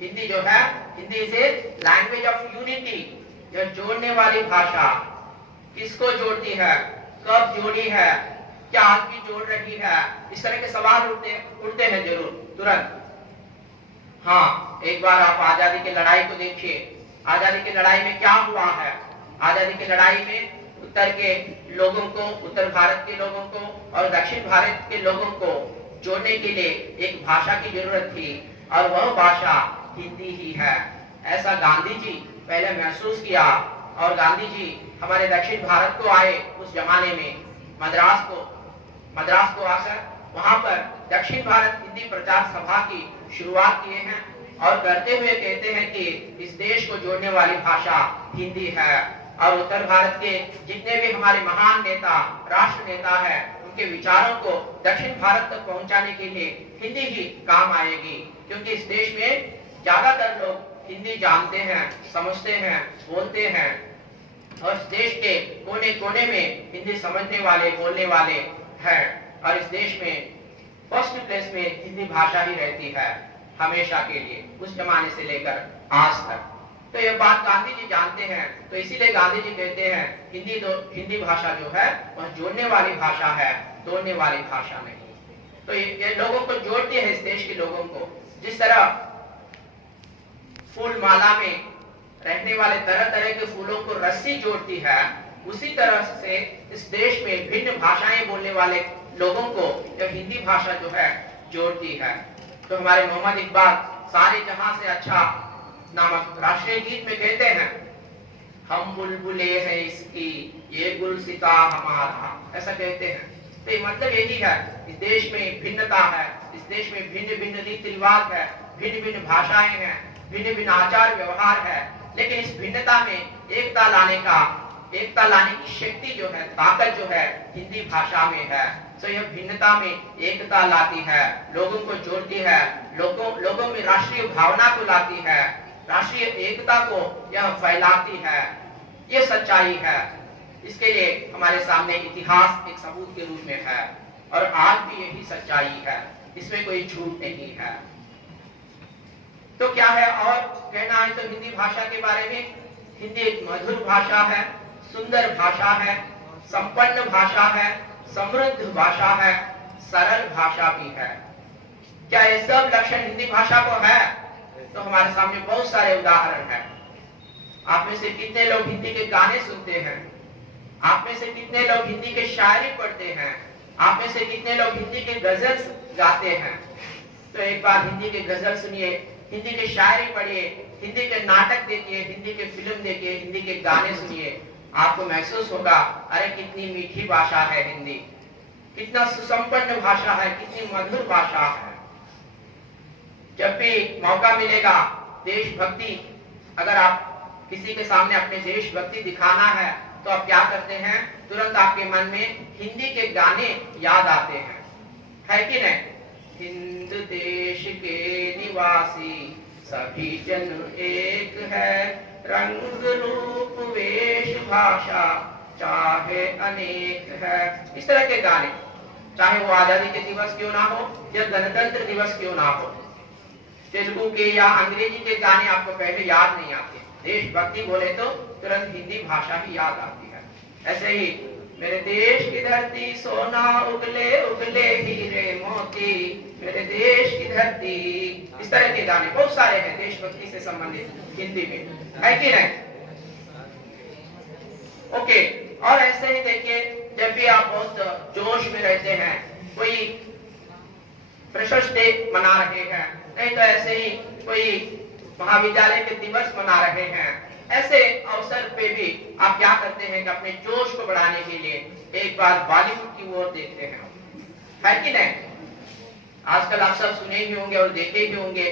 हिंदी जो है, Hindi is a language of unity, जो जोड़ने वाली भाषा। किसको जोड़ती है, कब जोड़ी है, क्या आज भी जोड़ रही है, इस तरह के सवाल उठते हैं जरूर तुरंत। हाँ, एक बार आप आजादी की लड़ाई को देखिए। आजादी की लड़ाई में क्या हुआ है? आजादी की लड़ाई में उत्तर के लोगों को, उत्तर भारत के लोगों को और दक्षिण भारत के लोगों को जोड़ने के लिए एक भाषा की जरूरत थी, और वह भाषा हिंदी ही है। ऐसा गांधी जी पहले महसूस किया, और गांधी जी हमारे दक्षिण भारत को आए उस जमाने में, मद्रास को आकर वहां पर दक्षिण भारत हिंदी प्रचार सभा की शुरुआत किए हैं, और करते हुए कहते हैं कि इस देश को जोड़ने वाली भाषा हिंदी है। और उत्तर भारत के जितने भी हमारे महान नेता, राष्ट्र नेता है, उनके विचारों को दक्षिण भारत तक पहुंचाने के लिए हिंदी ही काम आएगी, क्योंकि इस देश में ज्यादातर लोग हिंदी जानते हैं, समझते हैं, बोलते हैं, और इस देश के कोने कोने में हिंदी समझने वाले, बोलने वाले हैं, और इस देश में फर्स्ट प्लेस में हिंदी भाषा ही रहती है हमेशा के लिए, उस जमाने से लेकर आज तक। तो ये बात गांधी जी जानते हैं, तो इसीलिए गांधी जी कहते हैं हिंदी भाषा जो है वह जोड़ने वाली भाषा है, तोड़ने वाली भाषा नहीं। तो ये लोगों को जोड़ती है, इस देश के लोगों को। जिस तरह फूल माला में रहने वाले तरह तरह के फूलों को रस्सी जोड़ती है, उसी तरह से इस देश में भिन्न भाषाएं बोलने वाले लोगों को यह हिंदी भाषा जो है जोड़ती है। तो हमारे मोहम्मद इकबाल सारे जहां से अच्छा नामक राष्ट्रीय गीत में कहते हैं, हम बुलबुले हैं इसकी, ये गुलसिता हमारा, ऐसा कहते हैं। तो ये मतलब यही है, इस देश में भिन्नता है, इस देश में भिन्न भिन्न रीति रिवाज है, भिन्न भिन्न भाषाएं हैं, भिन्न भिन्न आचार व्यवहार है, लेकिन इस भिन्नता में एकता लाने की शक्ति जो है, ताकत जो है, हिंदी भाषा में है। तो यह भिन्नता में एकता लाती है, लोगों को जोड़ती है, लोगों में राष्ट्रीय भावना को लाती है, राष्ट्रीय एकता को यह फैलाती है। यह सच्चाई है। इसके लिए हमारे सामने इतिहास एक सबूत के रूप में है, और आज भी यही सच्चाई है, इसमें कोई झूठ नहीं है। तो क्या है और कहना है तो हिंदी भाषा के बारे में? हिंदी एक मधुर भाषा है, सुंदर भाषा है, संपन्न भाषा है, समृद्ध भाषा है, सरल भाषा भी है। क्या ये सब लक्षण हिंदी भाषा को है? तो हमारे सामने बहुत सारे उदाहरण हैं। आप में से कितने लोग हिंदी के गाने सुनते हैं? आप में से कितने लोग हिंदी के शायरी पढ़ते हैं? आप में से कितने लोग हिंदी के गजल गाते हैं? तो एक बार हिंदी के गजल सुनिए, हिंदी के शायरी पढ़िए, हिंदी के नाटक देखिए, हिंदी के फिल्म देखिए, हिंदी के गाने सुनिए, आपको महसूस होगा अरे कितनी मीठी भाषा है हिंदी, कितना सुसंपन्न भाषा है, कितनी मधुर भाषा है। जब भी मौका मिलेगा देशभक्ति, अगर आप किसी के सामने अपने देशभक्ति दिखाना है तो आप क्या करते हैं? तुरंत आपके मन में हिंदी के गाने याद आते हैं, है कि नहीं? हिंद देश के निवासी सभी जन एक है, रंग रूप वेश भाषा चाहे अनेक है। इस तरह के गाने, चाहे वो आजादी के दिवस क्यों ना हो या गणतंत्र दिवस क्यों ना हो, तेलुगु के या अंग्रेजी के गाने आपको पहले याद नहीं आते, देशभक्ति बोले तो तुरंत हिंदी भाषा ही याद आती है। ऐसे ही मेरे देश की धरती सोना उगले उगले हीरे मोती, मेरे देश की धरती, इस तरह के गाने बहुत सारे हैं देशभक्ति से संबंधित हिंदी में, है कि नहीं? ओके। और ऐसे ही देखिए, जब भी आप बहुत जोश में रहते हैं, कोई फ्रेशर्स डे मना रहे हैं, नहीं तो ऐसे ही कोई महाविद्यालय के दिवस मना रहे हैं, ऐसे अवसर पे भी आप क्या करते हैं कि अपने जोश को बढ़ाने के लिए एक बार बॉलीवुड की ओर देखते हैं, है कि नहीं? आजकल आप सब सुने ही होंगे और देखे ही होंगे,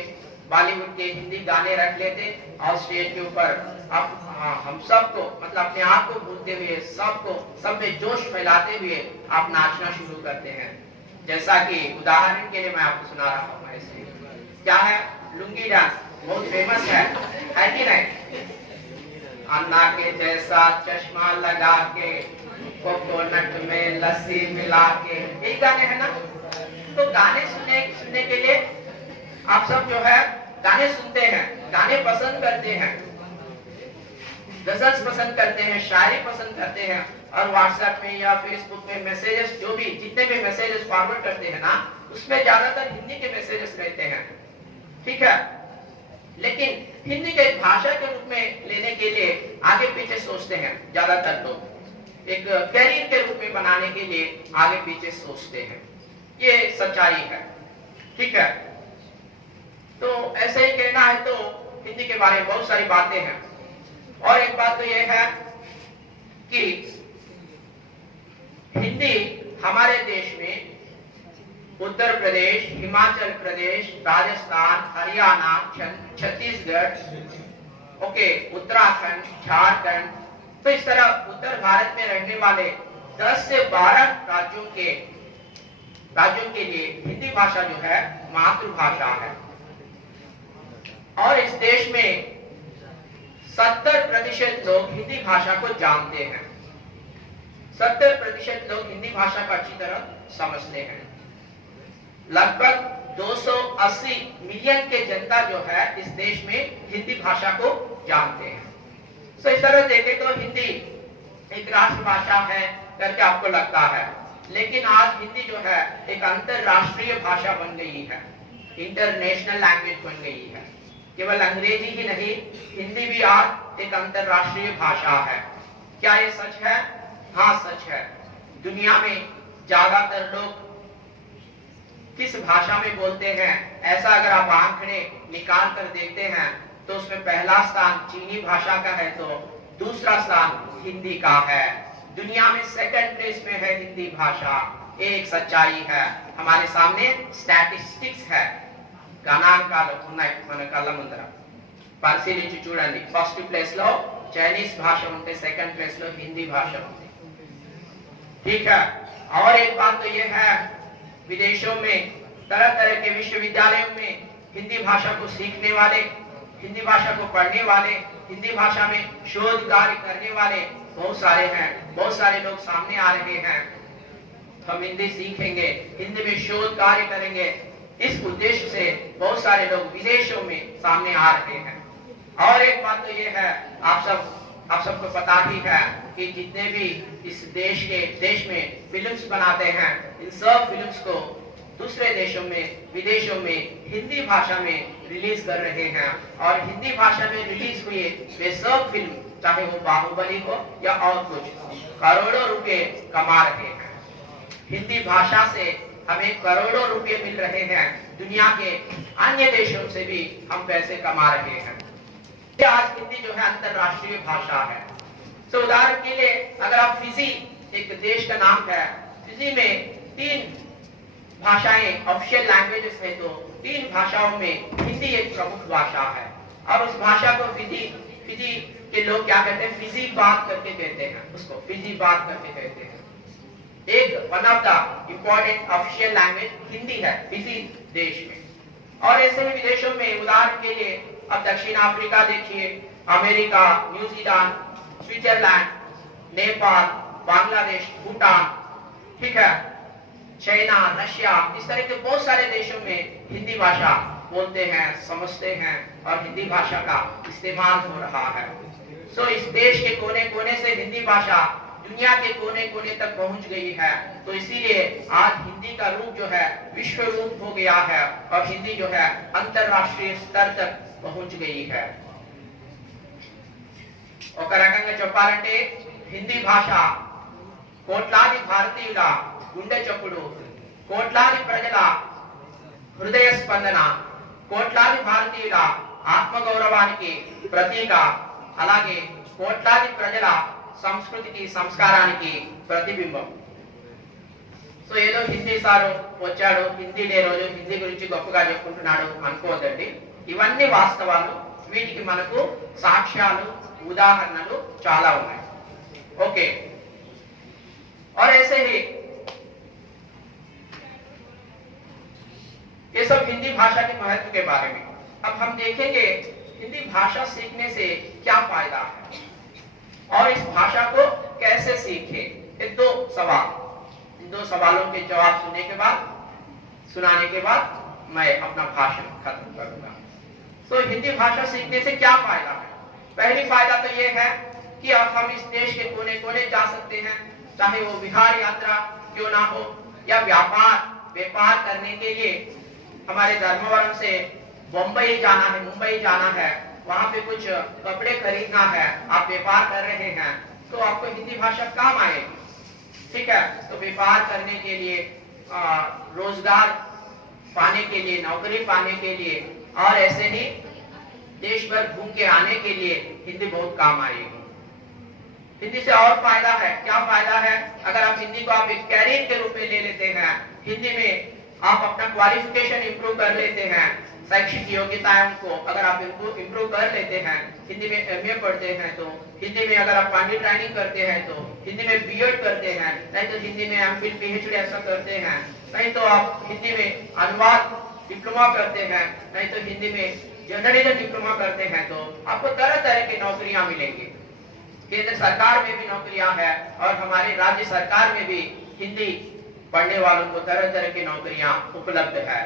बॉलीवुड के हिंदी गाने रख लेते और स्टेज के ऊपर आप हम सबको, मतलब अपने आप को भूलते हुए, सब में जोश फैलाते हुए आप नाचना शुरू करते हैं। जैसा कि उदाहरण के लिए मैं आपको सुना रहा हूँ, ऐसे क्या है, लुंगी डांस बहुत फेमस है कि नहीं? अन्ना के जैसा चश्मा लगा के, कोकोनट में लस्सी मिला के, यही गाने हैं ना? तो गाने सुनने के लिए आप सब जो है गाने सुनते हैं, गाने पसंद करते हैं, गजल्स पसंद करते हैं, शायरी पसंद करते हैं, और व्हाट्सएप में या फेसबुक में मैसेजेस, जो भी जितने भी मैसेजेस फॉरवर्ड करते हैं ना, उसमें ज्यादातर हिंदी के मैसेजेस रहते हैं, ठीक है। लेकिन हिंदी के एक भाषा के रूप में लेने के लिए आगे पीछे सोचते हैं ज्यादातर लोग, एक कैरियर के रूप में बनाने के लिए आगे पीछे सोचते हैं, ये सच्चाई है, ठीक है। तो ऐसे ही कहना है तो हिंदी के बारे में बहुत सारी बातें हैं, और एक बात तो यह है कि हिंदी हमारे देश में उत्तर प्रदेश, हिमाचल प्रदेश, राजस्थान, हरियाणा, छत्तीसगढ़, ओके, उत्तराखंड, झारखंड, तो इस तरह उत्तर भारत में रहने वाले 10 से 12 राज्यों के लिए हिंदी भाषा जो है मातृभाषा है। और इस देश में 70% लोग हिंदी भाषा को जानते हैं, 70% लोग हिंदी भाषा को अच्छी तरह समझते हैं। लगभग 280 मिलियन के जनता जो है इस देश में हिंदी भाषा को जानते हैं। तो इस तरह देखें तो हिंदी एक राष्ट्रभाषा है करके आपको लगता है, लेकिन आज हिंदी जो है एक अंतरराष्ट्रीय भाषा बन गई है, इंटरनेशनल लैंग्वेज बन गई है। केवल अंग्रेजी ही नहीं, हिंदी भी आज एक अंतरराष्ट्रीय भाषा है। क्या ये सच है? हाँ, सच है। दुनिया में ज्यादातर लोग किस भाषा में बोलते हैं, ऐसा अगर आप आंकड़े निकाल कर देखते हैं तो उसमें पहला स्थान चीनी भाषा का है, तो दूसरा स्थान हिंदी का है। दुनिया में सेकंड प्लेस में है हिंदी भाषा। एक सच्चाई है, हमारे सामने स्टैटिस्टिक्स है। గణాంకాలు ఉన్నాయి మన కళ్ళ ముందర, పరిశీలించి చూడండి। ఫస్ట్ ప్లేస్ లో చైनीस भाषा ఉంటే सेकंड प्लेस లో हिंदी भाषा ఉంది, ठीक है। और एक बात तो ये है, विदेशों में तरह तरह के विश्वविद्यालयों में हिंदी भाषा को सीखने वाले, हिंदी भाषा को पढ़ने वाले, हिंदी भाषा में शोध कार्य करने वाले बहुत सारे हैं। बहुत सारे लोग सामने आ रहे हैं, हम हिंदी सीखेंगे, हिंदी में शोध कार्य करेंगे, इस उद्देश्य से बहुत सारे लोग विदेशों में सामने आ रहे हैं। और एक बात तो ये है, आप सबको पता ही है कि जितने भी इस देश में फिल्म्स बनाते हैं, इन सब फिल्म्स को दूसरे देशों में, विदेशों में हिंदी भाषा में रिलीज कर रहे हैं। और हिंदी भाषा में रिलीज हुए वे सब फिल्म, चाहे वो बाहुबली हो या और कुछ, करोड़ों रुपए कमा रहे हैं। हिंदी भाषा से हमें करोड़ों रुपए मिल रहे हैं, दुनिया के अन्य देशों से भी हम पैसे कमा रहे हैं। आज हिंदी जो है अंतरराष्ट्रीय भाषा है। तो उदाहरण के लिए अगर आप फिजी, एक देश का नाम है, फिजी में 3 भाषाएं ऑफिशियल लैंग्वेजेस है, तो 3 भाषाओं में हिंदी एक प्रमुख भाषा है। और उस भाषा को फिजी के लोग क्या कहते हैं, फिजी बात करके कहते हैं, उसको फिजी बात करके कहते हैं। एक one of the important official language Hindi है फिजी देश में। और ऐसे ही विदेशों में उदाहरण के लिए अब दक्षिण अफ्रीका देखिए, America, New Zealand, Switzerland, Nepal, Bangladesh, Bhutan, ठीक है, चाइना, रशिया, इस तरह के बहुत सारे देशों में हिंदी भाषा बोलते हैं, समझते हैं, और हिंदी भाषा का इस्तेमाल हो रहा है। सो इस देश के कोने कोने से हिंदी भाषा दुनिया के कोने कोने तक पहुंच गई है। तो इसीलिए आज हिंदी का रूप जो है विश्व रूप हो गया है, और हिंदी जो है अंतरराष्ट्रीय स्तर तक पहुंच गई है। ఒక రకంగా చెప్పాలంటే హిందీ భాష కోట్లాది భారతీయుల గుండె చప్పుడు, కోట్లాది ప్రజల హృదయ స్పందన, కోట్లాది భారతీయుల ఆత్మగౌరవానికి ప్రతీక, అలాగే కోట్లాది ప్రజల సంస్కృతికి, సంస్కారానికి ప్రతిబింబం। సో ఏదో హిందీ సారు వచ్చాడు, హిందీ డే రోజు హిందీ గురించి గొప్పగా చెప్పుకుంటున్నాడు అనుకోవద్దండి। ఇవన్నీ వాస్తవాలు, వీటికి మనకు సాక్ష్యాలు, ఉదాహరణలు చాలా ఉన్నాయి। ओके, और ऐसे ही ये सब हिंदी भाषा के महत्व के बारे में। अब हम देखेंगे हिंदी भाषा सीखने से क्या फायदा है और इस भाषा को कैसे सीखे। ये 2 सवाल, इन 2 सवालों के जवाब सुनाने के बाद मैं अपना भाषण खत्म करूंगा। तो हिंदी भाषा सीखने से क्या फायदा है? पहली फायदा तो ये है कि अब हम इस देश के कोने कोने जा सकते हैं, चाहे वो विहार यात्रा क्यों ना हो या व्यापार करने के लिए हमारे धर्मवरम से मुंबई जाना है, मुंबई जाना है, वहां पे कुछ कपड़े खरीदना है, आप व्यापार कर रहे हैं तो आपको हिंदी भाषा काम आएगी। ठीक है, तो व्यापार करने के लिए, रोजगार पाने के लिए, नौकरी पाने के लिए और ऐसे ही देश भर घूम के आने के लिए हिंदी बहुत काम आएगी। हिंदी से और फायदा है, क्या फायदा है? अगर आप हिंदी को आप एक कैरियर के रूप में ले लेते हैं, हिंदी में आप अपना क्वालिफिकेशन इंप्रूव कर लेते हैं, शैक्षिक योग्यताओं को अगर आप इंप्रूव कर लेते हैं, हिंदी में एमए पढ़ते हैं तो हिंदी में अगर आप पांडित ट्रेनिंग करते हैं तो हिंदी में बीएड करते हैं, नहीं तो हिंदी में एमफिल पीएचडी ऐसा करते हैं, नहीं तो आप हिंदी में अनुवाद डिप्लोमा करते हैं, नहीं तो हिंदी में जर्नलिज्म डिप्लोमा करते हैं, तो आपको तरह तरह की नौकरियां मिलेंगी। केंद्र सरकार में भी नौकरियां हैं और हमारे राज्य सरकार में भी हिंदी पढ़ने वालों को तरह तरह की नौकरियां उपलब्ध है।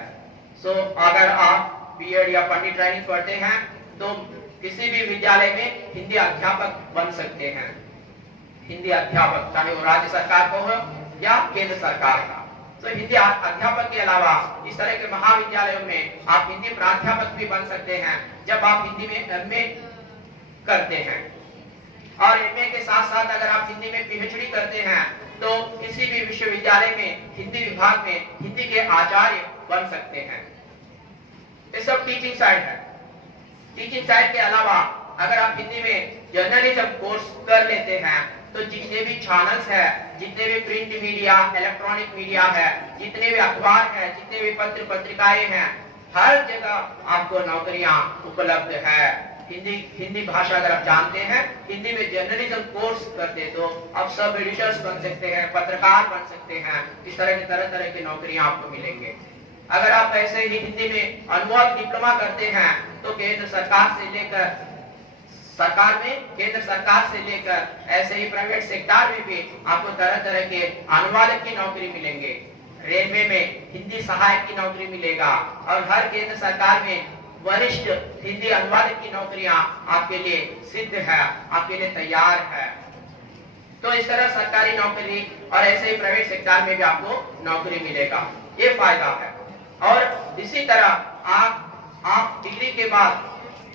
सो अगर आप बीएड या पंडित ट्रेनिंग पढ़ते हैं तो किसी भी विद्यालय में हिंदी अध्यापक बन सकते हैं। हिंदी अध्यापक चाहे वो राज्य सरकार को हो या केंद्र सरकार का। तो हिंदी अध्यापक के अलावा इस तरह के महाविद्यालयों में आप हिंदी प्राध्यापक भी बन सकते हैं जब आप हिंदी में एमए करते हैं। और एमए के साथ साथ अगर आप हिंदी में पीएचडी करते हैं तो किसी भी विश्वविद्यालय में हिंदी विभाग में हिंदी के आचार्य बन सकते हैं। ये सब टीचिंग साइड है। टीचिंग साइड के अलावा अगर आप हिंदी में जर्नलिज्म कोर्स कर लेते हैं तो जितने भी चैनल्स है, जितने भी प्रिंट मीडिया, इलेक्ट्रॉनिक मीडिया है, जितने भी अखबार है, जितने भी पत्र पत्रिकाएं हैं, हर जगह आपको नौकरियां उपलब्ध है। हिंदी भाषा अगर आप जानते हैं, हिंदी में जर्नलिज्म कोर्स करते तो आप सब एडिटर्स बन सकते हैं, पत्रकार बन सकते हैं। इस तरह की तरह तरह की नौकरियां आपको मिलेंगे। अगर आप ऐसे ही हिंदी में अनुवाद डिप्लोमा करते हैं तो केंद्र सरकार से लेकर ऐसे ही प्राइवेट सेक्टर में भी आपको तरह तरह के अनुवादक की नौकरी मिलेंगे। रेलवे में हिंदी सहायक की नौकरी मिलेगा और हर केंद्र सरकार में वरिष्ठ हिंदी अनुवादक की नौकरियां आपके लिए सिद्ध है, आपके लिए तैयार है। तो इस तरह सरकारी नौकरी और ऐसे ही प्राइवेट सेक्टर में भी आपको नौकरी मिलेगा, ये फायदा है। और इसी तरह आप डिग्री के बाद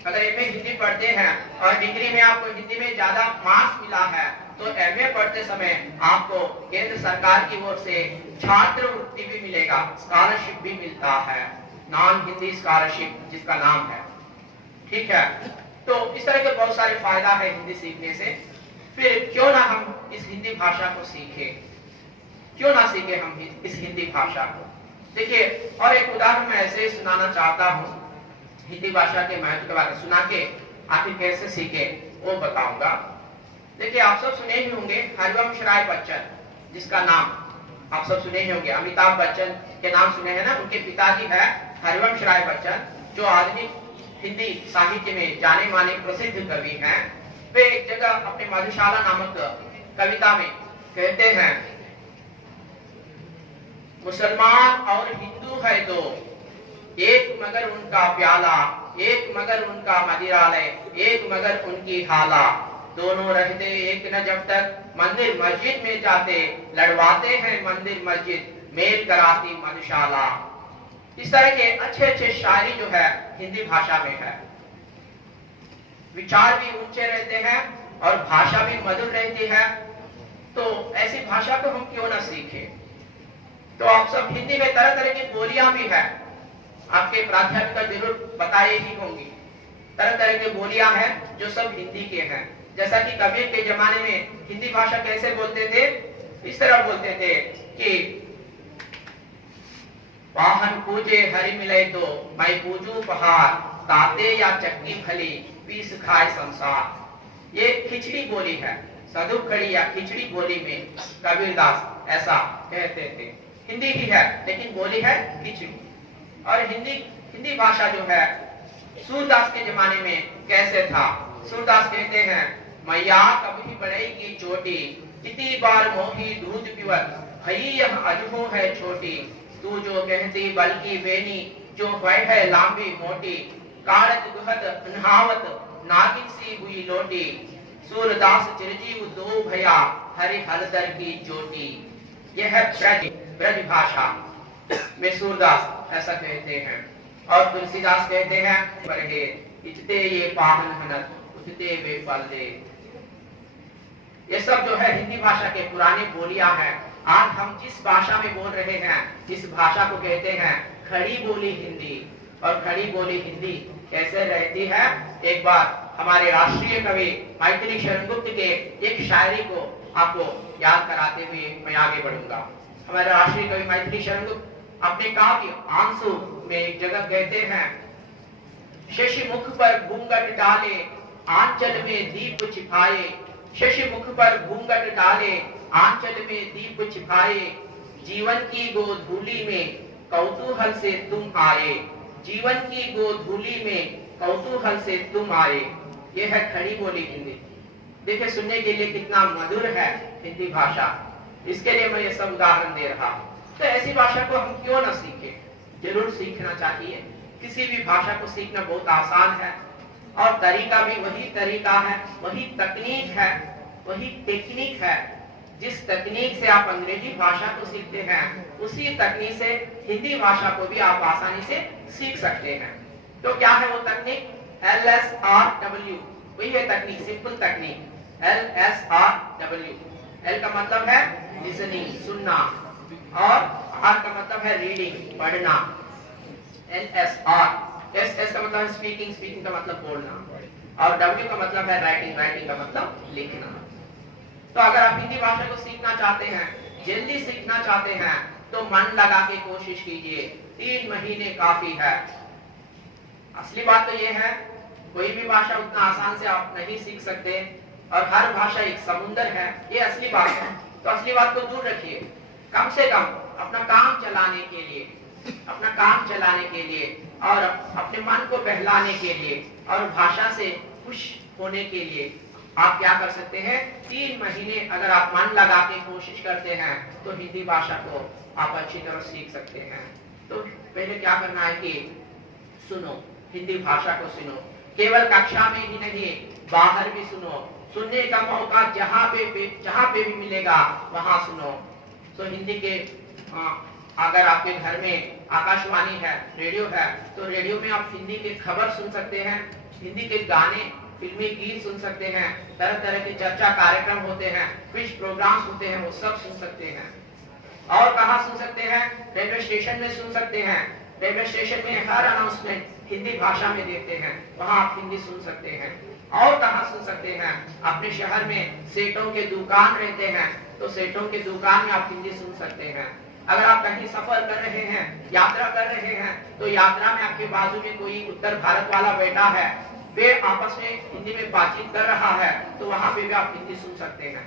अगर एमए हिंदी पढ़ते हैं और डिग्री में आपको हिंदी में ज्यादा मार्क्स मिला है तो एमए पढ़ते समय आपको केंद्र सरकार की ओर से छात्रवृत्ति भी मिलेगा, स्कॉलरशिप भी मिलता है, नॉन हिंदी स्कॉलरशिप जिसका नाम है। ठीक है, तो इस तरह के बहुत सारे फायदा है हिंदी सीखने से। फिर क्यों ना हम इस हिंदी भाषा को सीखें, क्यों ना सीखें हम इस हिंदी भाषा को। देखिए, और एक उदाहरण मैं ऐसे सुनाना चाहता हूँ, हिंदी भाषा के महत्व के बारे में सुना के आखिर कैसे सीखे वो बताऊंगा। देखिए, आप सब सुने ही होंगे हरिवंश राय बच्चन, जिसका नाम आप सब सुने ही होंगे, अमिताभ बच्चन के नाम सुने हैं ना। उनके पिताजी है हरिवंश राय बच्चन, जो आधुनिक हिंदी साहित्य में जाने माने प्रसिद्ध कवि हैं। वे एक जगह अपने मधुशाला नामक कविता में कहते हैं, मुसलमान और हिंदू है दो, एक मगर उनका प्याला, एक मगर उनका मदिरालय, एक मगर उनकी हाला, दोनों रहते एक न जब तक मंदिर मस्जिद में जाते, लड़वाते हैं मंदिर मस्जिद, मेल कराती मधुशाला। इस तरह के अच्छे अच्छे शायरी जो है हिंदी भाषा में है। विचार भी ऊंचे रहते हैं और भाषा भी मधुर रहती है। तो ऐसी भाषा को हम क्यों ना सीखें। तो आप सब हिंदी में तरह तरह की बोलियां भी है, आपके प्राध्यापिका जरूर बताए ही होंगी। तरह तरह की बोलियां हैं जो सब हिंदी के हैं। जैसा कि कबीर के जमाने में हिंदी भाषा कैसे बोलते थे, इस तरह बोलते थे कि वाहन पूजे हरि मिले तो मैं पूजू पहाड़, ताते या चक्की भली पीस खाए संसार। ये खिचड़ी बोली है, सदु खड़ी या खिचड़ी बोली में कबीरदास ऐसा कहते थे। हिंदी ही है लेकिन बोली है खिचड़ी। और हिंदी भाषा जो है सूरदास के जमाने में कैसे था। सूरदास कहते हैं, मैया कभी बढ़ेगी चोटी, कितनी बार मोही दूध पिवत, भई यह अजहू है छोटी, तू जो कहती बल्कि बेनी, जो वह है लांबी मोटी, काड़त गुहत अनहावत नागिन सी हुई लोटी, सूरदास चिरजीव दो भया हरि हलदर की चोटी। यह है ब्रज भाषा में सूरदास ऐसा कहते हैं। और तुलसीदास कहते हैं पढ़े इतते ये पाहन हनत उतते वे फल दे। ये सब जो है हिंदी भाषा के पुराने बोलियां हैं। आज हम जिस भाषा में बोल रहे हैं इस भाषा को कहते हैं खड़ी बोली हिंदी। और खड़ी बोली हिंदी कैसे रहती है, एक बार हमारे राष्ट्रीय कवि मैथिली शरण गुप्त के एक शायरी को आपको याद कराते हुए मैं आगे बढ़ूंगा। हमारे राष्ट्रीय कवि मैथिली शरण गुप्त अपने काव्य आंसू में एक जगह कहते हैं, शशि मुख पर घूंघट डाले आंचल में दीप छिपाए, शशि मुख पर घूंघट डाले आंचल में दीप छिपाए, जीवन की गोधूली में कौतूहल से तुम आए, जीवन की गोधूली में कौतूहल से तुम आए। यह है खड़ी बोली हिंदी। देखिए सुनने के लिए कितना मधुर है हिंदी भाषा। इसके लिए मैं ये सब उदाहरण दे रहा हूँ। तो ऐसी भाषा को हम क्यों ना सीखें, जरूर सीखना चाहिए। किसी भी भाषा को सीखना बहुत आसान है और तरीका भी वही तरीका है, वही तकनीक है, वही टेक्निक है। जिस तकनीक से आप अंग्रेजी भाषा को सीखते हैं उसी तकनीक से हिंदी भाषा को भी आप आसानी से सीख सकते हैं। तो क्या है वो तकनीक? LSRW, वही है तकनीक, सिंपल तकनीक LSRW। L का मतलब है लिसनिंग, सुनना, और R का मतलब है रीडिंग, पढ़ना। LSR, S का मतलब है स्पीकिंग, स्पीकिंग का मतलब बोलना, और W का मतलब है राइटिंग, राइटिंग का मतलब लिखना। तो अगर आप हिंदी भाषा को सीखना चाहते हैं, जल्दी सीखना चाहते हैं, तो मन लगा के कोशिश कीजिए। 3 महीने काफी है। असली बात तो ये है, कोई भी भाषा उतना आसान से आप नहीं सीख सकते और हर भाषा एक समुंदर है, ये असली बात है। तो असली बात को दूर रखिए। कम से कम अपना काम चलाने के लिए, अपना काम चलाने के लिए और अपने मन को बहलाने के लिए और भाषा से खुश होने के लिए आप क्या कर सकते हैं? 3 महीने अगर आप मन लगा के कोशिश करते हैं तो हिंदी भाषा को आप अच्छी तरह सीख सकते हैं। तो पहले क्या करना है कि सुनो, हिंदी भाषा को सुनो। केवल कक्षा में ही नहीं, बाहर भी सुनो। सुनने का मौका जहाँ पे भी मिलेगा वहां सुनो। तो हिंदी के अगर आपके घर में आकाशवाणी है, रेडियो है, तो रेडियो में आप हिंदी के खबर सुन सकते हैं, हिंदी के गाने, फिल्मी गीत सुन सकते हैं, तरह तरह के चर्चा कार्यक्रम होते हैं, क्विज प्रोग्राम्स होते हैं, वो सब सुन सकते हैं। और कहाँ सुन सकते हैं? रेलवे स्टेशन में सुन सकते हैं। रेलवे स्टेशन में हर अनाउंसमेंट हिंदी भाषा में देते हैं, वहां आप हिंदी सुन सकते हैं। और कहाँ सुन सकते हैं? अपने शहर में सेठों के दुकान रहते हैं, तो सेठों के दुकान में आप हिंदी सुन सकते हैं। अगर आप कहीं सफर कर रहे हैं, यात्रा कर रहे हैं, तो यात्रा में आपके बाजू में कोई उत्तर भारत वाला बैठा है, वे आपस में हिंदी में बातचीत कर रहा है, तो वहां पे भी आप हिंदी सुन सकते हैं।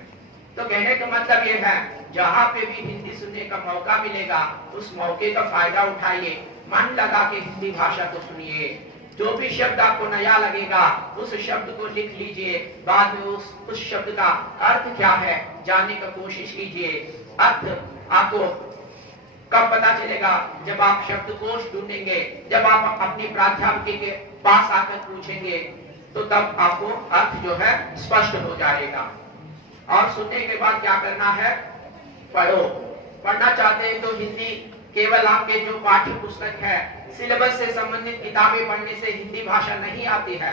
तो कहने का मतलब ये है, जहाँ पे भी हिंदी सुनने का मौका मिलेगा उस मौके का फायदा उठाइए, मन लगा के हिंदी भाषा को सुनिए। जो भी शब्द आपको नया लगेगा उस शब्द को लिख लीजिए, बाद में उस शब्द का अर्थ क्या है जानने का कोशिश कीजिए। अर्थ आपको कब पता चलेगा? जब आप शब्दकोश ढूंढेंगे, जब आप अपनी प्राध्यापक के पास आकर पूछेंगे, तो तब आपको अर्थ जो है स्पष्ट हो जाएगा। और सुनने के बाद क्या करना है? पढ़ो। पढ़ना चाहते हैं तो हिंदी केवल आपके जो पाठ्य पुस्तक है, सिलेबस से संबंधित किताबें पढ़ने से हिंदी भाषा नहीं आती है।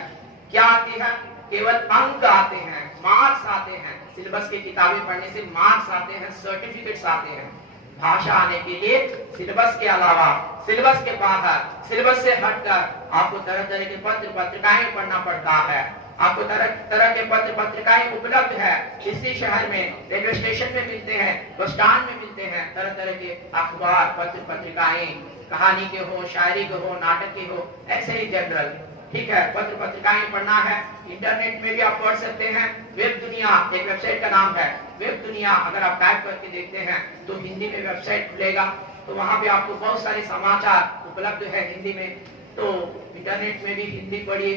क्या आती है? केवल अंक आते हैं, मार्क्स आते हैं। सिलेबस की किताबें पढ़ने से मार्क्स आते हैं, सर्टिफिकेट्स आते हैं। भाषा आने के लिए सिलेबस के अलावा, सिलेबस के बाहर, सिलेबस से हटकर आपको तरह तरह के पत्र पत्रिकाएं पढ़ना पड़ता है। आपको तरह तरह के पत्र पत्रिकाएं उपलब्ध है। इसी शहर में रेलवे स्टेशन में मिलते हैं, बस स्टैंड में मिलते हैं। तरह तरह के अखबार, पत्र पत्रिकाएं, कहानी के हो, शायरी के हो, नाटक के हो, ऐसे ही जनरल, ठीक है, पत्र पत्रिकाएं पढ़ना है। इंटरनेट में भी आप पढ़ सकते हैं। वेब दुनिया एक वेबसाइट का नाम है, वेब दुनिया। अगर आप टाइप करके देखते हैं तो हिंदी में वेबसाइट खुलेगा, तो वहां पे आपको बहुत सारे समाचार उपलब्ध है हिंदी में। तो इंटरनेट में भी हिंदी पढ़िए,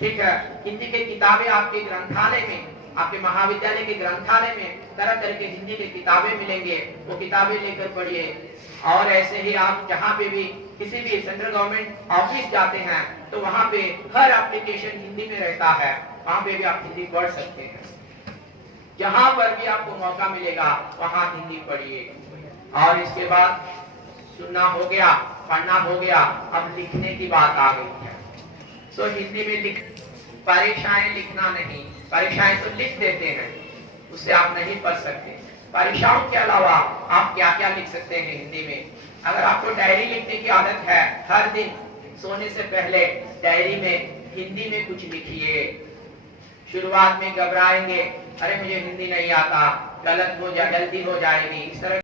ठीक है। हिंदी के किताबें आपके ग्रंथालय में, आपके महाविद्यालय के ग्रंथालय में तरह तरह के हिंदी के किताबें मिलेंगे, वो किताबें लेकर पढ़िए। और ऐसे ही आप जहाँ पे भी किसी भी सेंट्रल गवर्नमेंट ऑफिस जाते हैं तो वहां पे हर एप्लीकेशन हिंदी में रहता है, वहां पे भी आप हिंदी पढ़ सकते हैं। जहां पर भी आपको मौका मिलेगा वहां हिंदी पढ़िए। और इसके बाद सुनना हो गया, पढ़ना हो गया, अब लिखने की बात आ गई है। सो हिंदी में परीक्षाएं लिखना नहीं, परीक्षाएं तो लिख देते हैं, उससे आप नहीं पढ़ सकते। परीक्षाओं के अलावा आप क्या क्या लिख सकते हैं हिंदी में? अगर आपको डायरी लिखने की आदत है, हर दिन सोने से पहले डायरी में हिंदी में कुछ लिखिए। शुरुआत में घबराएंगे, अरे मुझे हिंदी नहीं आता, गलती हो जाएगी, इस तरह